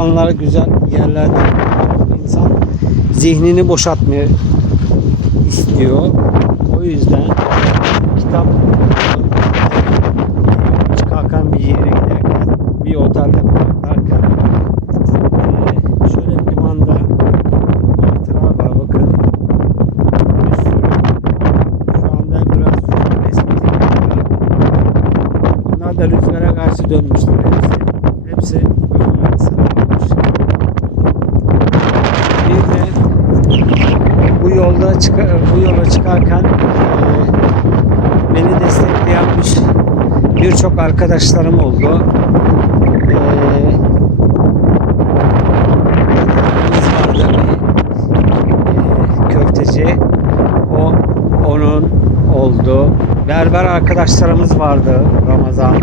Belki güzel yerlerden insan zihnini boşaltmayı istiyor. O yüzden kitap çıkarken bir yere giderken bir otelde eee, şöyle bir limanda hatıra var bakın. Bir sürü şu anda biraz esinti. Bunlar da rüzgara karşı dönmüşler hepsi. Hepsi böyle sarılmış. Bir de çıka, bu yola çıkarken eee, beni destekleyen bir birçok arkadaşlarım oldu. Biz vardı bir eee, köfteci. O onun oldu. Berber arkadaşlarımız vardı Ramazan.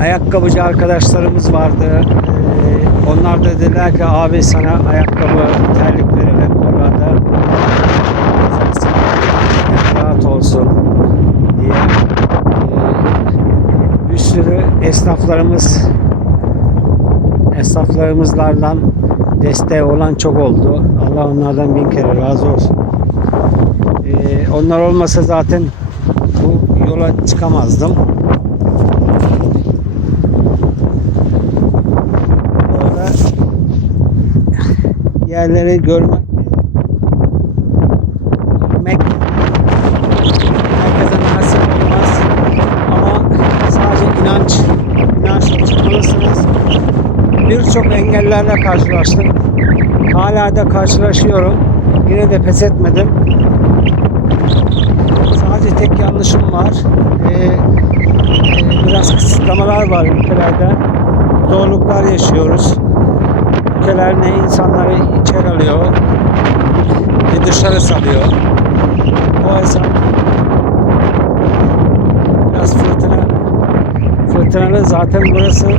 Ayakkabıcı arkadaşlarımız vardı. Eee, onlar da dediler ki abi sana ayakkabı, terlik. Orada gezersin. rahat olsun diye Eee, bir sürü esnaflarımız esnaflarımızlardan desteği olan çok oldu. Allah onlardan bin kere razı olsun. Eee, onlar olmasa zaten bu yola çıkamazdım. Orada yerleri görmek görmek herkese nasip olmaz. Ama sadece inanç, inançla çıkmalısınız. Birçok engellerle karşılaştım. Hala da karşılaşıyorum. Yine de pes etmedim. Sadece tek yanlışım var. Ee, e, biraz kısıtlamalar var ülkelerde. Zorluklar yaşıyoruz. Ülkeler ne insanları içeri alıyor ne dışarı salıyor. O hesap zaten burası eee,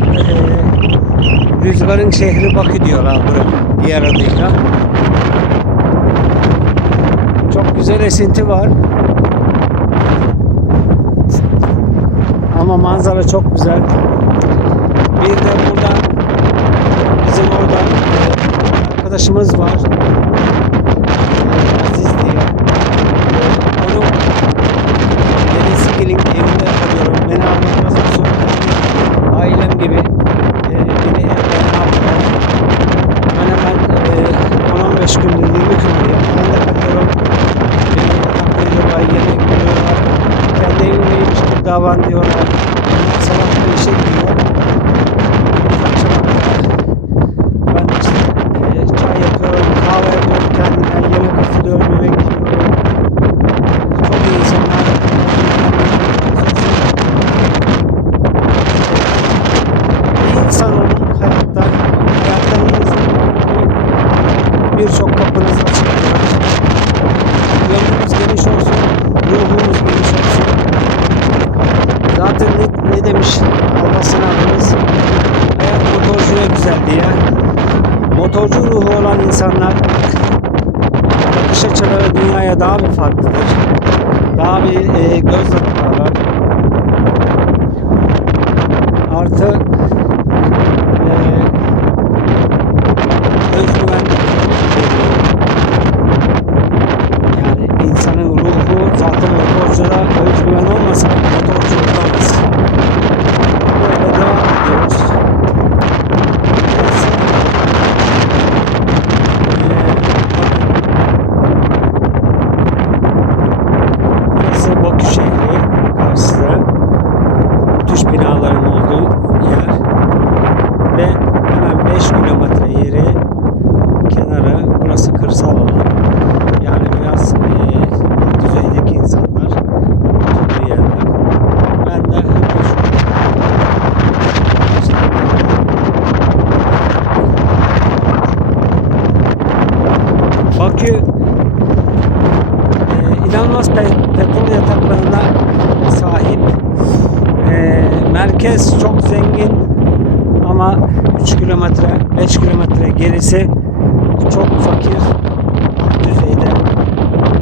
rüzgarın şehri Bakü diyorlar buraya diğer adıyla. Çok güzel esinti var. Ama manzara çok güzel. Bir de burada bizim orada eee, arkadaşımız var. Aziz diye. Onun Denizgil'in evinde kalıyorum. Beni anlatması sonra ailem gibi e, beni evlerine aldılar. Hemen hemen e, 10-15 gündür 20 gündür yanlarında kalıyorum. Beni yatak veriyorlar, yemek veriyorlar. Kendi evimdeymiş gibi davan diyorlar. Onlar sabah işe gidiyor. Ben de işte e, çay yapıyorum, kahve yapıyorum kendime, yemek hazırlıyorum, yemek yiyorum. Çok iyi insanlar. İyi insan olun hayatta. Hayatlarınızın birçok kapınız açıktır. Gönlünüz geniş olsun, ruhunuz geniş olsun. Zaten ne, ne demiş Alparslan abimiz? Hayat motorcuya güzel diye. Motorcu ruhu olan insanlar bakış açıları dünyaya daha bir farklıdır. Daha bir e, gözle bakarlar. Artı kilometre, 5 kilometre gerisi çok fakir düzeyde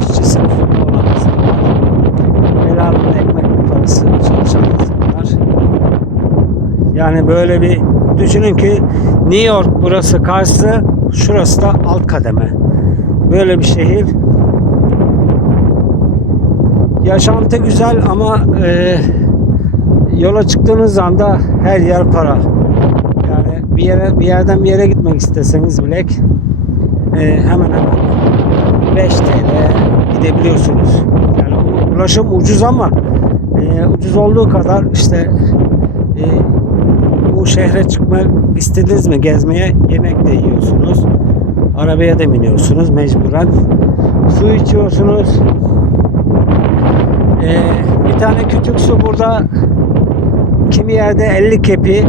işçi sınıfında olan insanlar. Belalın ekmek parası çalışan insanlar. Yani böyle bir düşünün ki New York burası karşı, şurası da alt kademe. Böyle bir şehir. Yaşantı güzel ama e, yola çıktığınız anda her yer para. Bir yere bir yerden bir yere gitmek isteseniz bile e, hemen hemen 5 TL gidebiliyorsunuz. Yani ulaşım ucuz ama e, ucuz olduğu kadar işte e, bu şehre çıkmak istediniz mi gezmeye yemek de yiyorsunuz. Arabaya da biniyorsunuz mecburen. Su içiyorsunuz. E, bir tane küçük su burada kimi yerde 50 kepi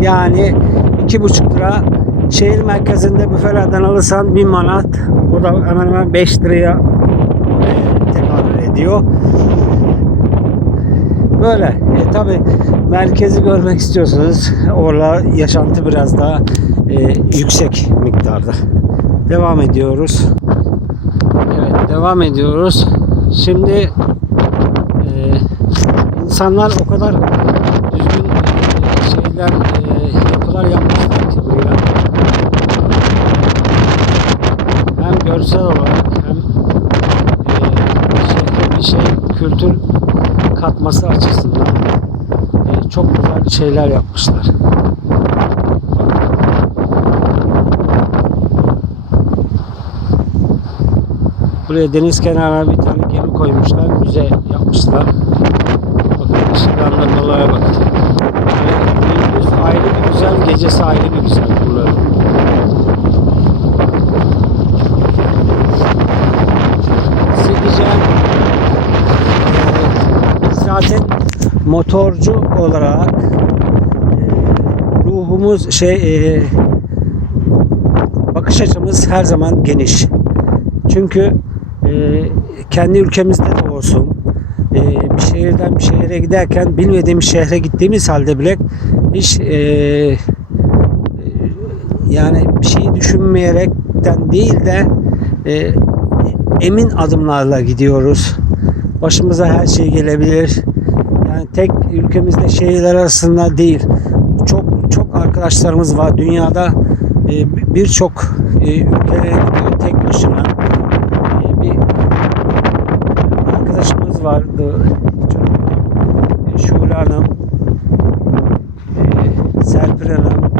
yani iki buçuk lira şehir merkezinde büfelerden alırsan 1000 manat o da hemen hemen 5 liraya tekabül ediyor. Böyle. E, tabi merkezi görmek istiyorsanız orada yaşantı biraz daha e, yüksek miktarda. Devam ediyoruz. Evet devam ediyoruz. Şimdi e, insanlar o kadar düzgün e, şeyler yapılar yapmışlar ki buraya. Hem görsel olarak hem e, şehre bir şey kültür katması açısından e, çok güzel şeyler yapmışlar. Buraya deniz kenarına bir tane gemi koymuşlar, müze yapmışlar. Bakın ışıklandırmalara bakın. Ayrı bir güzel, gecesi ayrı bir güzel buraların. E, zaten motorcu olarak e, ruhumuz şey e, bakış açımız her zaman geniş. Çünkü e, kendi ülkemizde de olsun bir şehirden bir şehre giderken bilmediğimiz şehre gittiğimiz halde bile hiç e, e, yani bir şeyi düşünmeyerekten değil de e, emin adımlarla gidiyoruz. Başımıza her şey gelebilir. Yani tek ülkemizde şehirler arasında değil. Çok çok arkadaşlarımız var dünyada e, birçok e, ülkelere gidiyor tek başına. E, bir arkadaşımız vardı. Hiç unutmam. E, Şule Hanım, e, Serpil Hanım.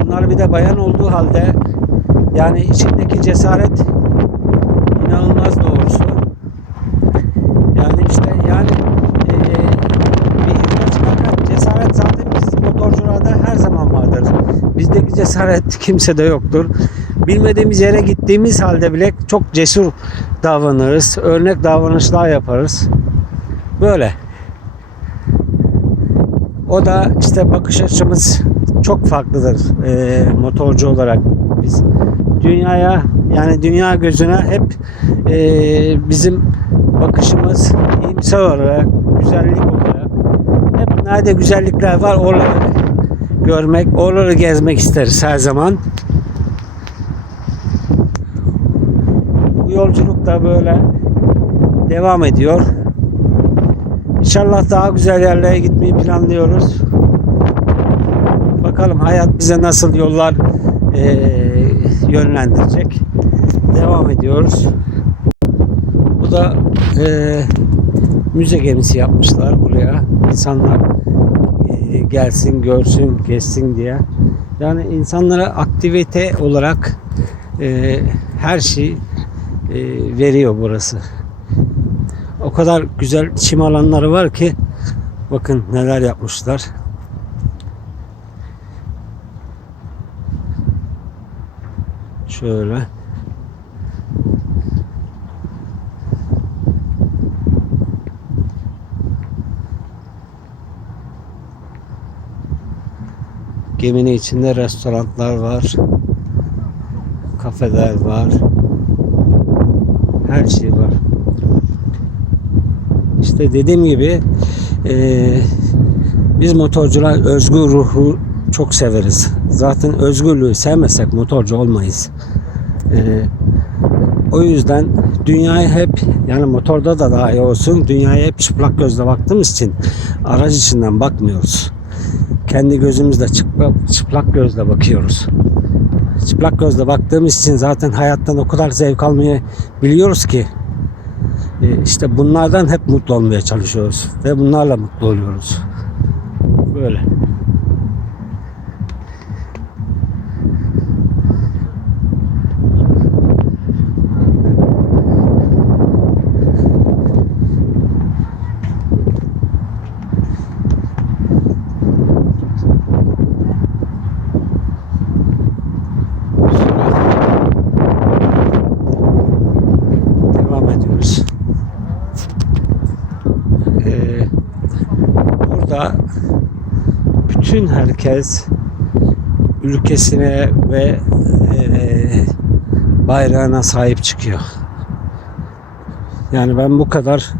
Bunlar bayan olduğu halde yani içindeki cesaret inanılmaz doğrusu. Yani işte yani e, bir yola çıkarken cesaret zaten biz motorcularda her zaman vardır. Bizdeki cesaret kimsede yoktur. Bilmediğimiz yere gittiğimiz halde bile çok cesur davranırız. Örnek davranışlar yaparız. Böyle. O da işte bakış açımız çok farklıdır e, motorcu olarak biz. Dünyaya yani dünya gözüne hep e, bizim bakışımız iyimser olarak güzellik olarak hep nerede güzellikler var oraları görmek oraları gezmek isteriz her zaman. Bu yolculuk da böyle devam ediyor. İnşallah daha güzel yerlere gitmeyi planlıyoruz. Bakalım hayat bize nasıl yollar eee, yönlendirecek. Devam ediyoruz. Bu da eee, müze gemisi yapmışlar buraya. İnsanlar eee, gelsin, görsün, gezsin diye. Yani insanlara aktivite olarak eee, her şey eee, veriyor burası. O kadar güzel çim alanları var ki bakın neler yapmışlar. Şöyle. Geminin içinde restoranlar var. Kafeler var. Her şey var. İşte dediğim gibi eee, biz motorcular özgür ruhu çok severiz. Zaten özgürlüğü sevmesek motorcu olmayız. Eee, o yüzden dünyayı hep yani motorda da daha iyi olsun dünyaya hep çıplak gözle baktığımız için aracı içinden bakmıyoruz. kendi gözümüzle çıplak, çıplak gözle bakıyoruz. Çıplak gözle baktığımız için zaten hayattan o kadar zevk almayı biliyoruz ki e, işte bunlardan hep mutlu olmaya çalışıyoruz ve bunlarla mutlu oluyoruz. Böyle. Devam ediyoruz. Ee, burada bütün herkes ülkesine ve eee, bayrağına sahip çıkıyor. Yani ben bu kadar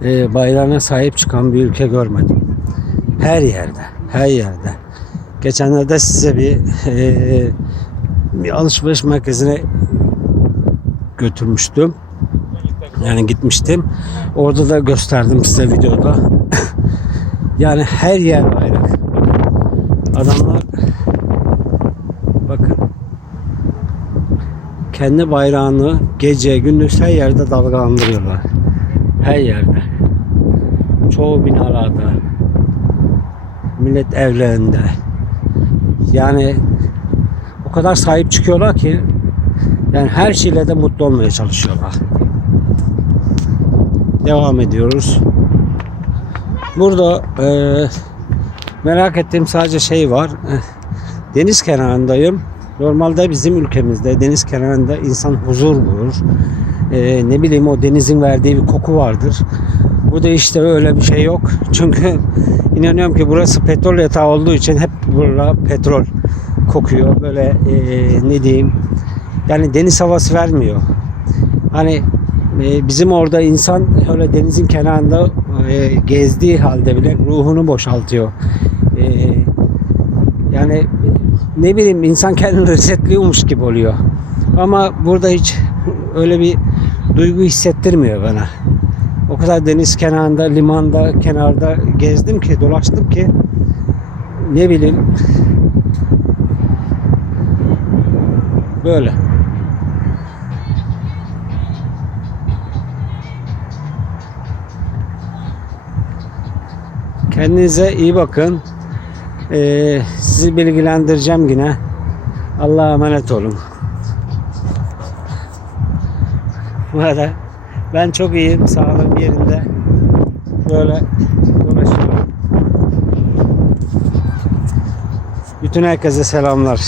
eee, bayrağına sahip çıkan bir ülke görmedim. Her yerde, her yerde. Geçenlerde size bir eee, bir alışveriş merkezine götürmüştüm. Yani gitmiştim. Orada da gösterdim size videoda. yani her yer bayrak. Adamlar bakın kendi bayrağını gece gündüz her yerde dalgalandırıyorlar. Her yerde. Çoğu binalarda. Millet evlerinde. Yani o kadar sahip çıkıyorlar ki yani her şeyle de mutlu olmaya çalışıyorlar. Devam ediyoruz. Burada e, merak ettiğim sadece şey var. Eh, Deniz kenarındayım. Normalde bizim ülkemizde deniz kenarında insan huzur bulur. E, ne bileyim o denizin verdiği bir koku vardır. Burada işte öyle bir şey yok. Çünkü inanıyorum ki burası petrol yatağı olduğu için hep burada petrol kokuyor. Böyle e, ne diyeyim yani deniz havası vermiyor. Hani e, bizim orada insan öyle denizin kenarında e, gezdiği halde bile ruhunu boşaltıyor. E, yani ne bileyim insan kendini resetliyormuş gibi oluyor. Ama burada hiç öyle bir duygu hissettirmiyor bana. O kadar deniz kenarında, limanda, kenarda gezdim ki, dolaştım ki ne bileyim böyle. Kendinize iyi bakın. Ee, sizi bilgilendireceğim yine. Allah'a emanet olun. Bu arada ben çok iyiyim. Sağlığım yerinde. Böyle dolaşıyorum. Bütün herkese selamlar.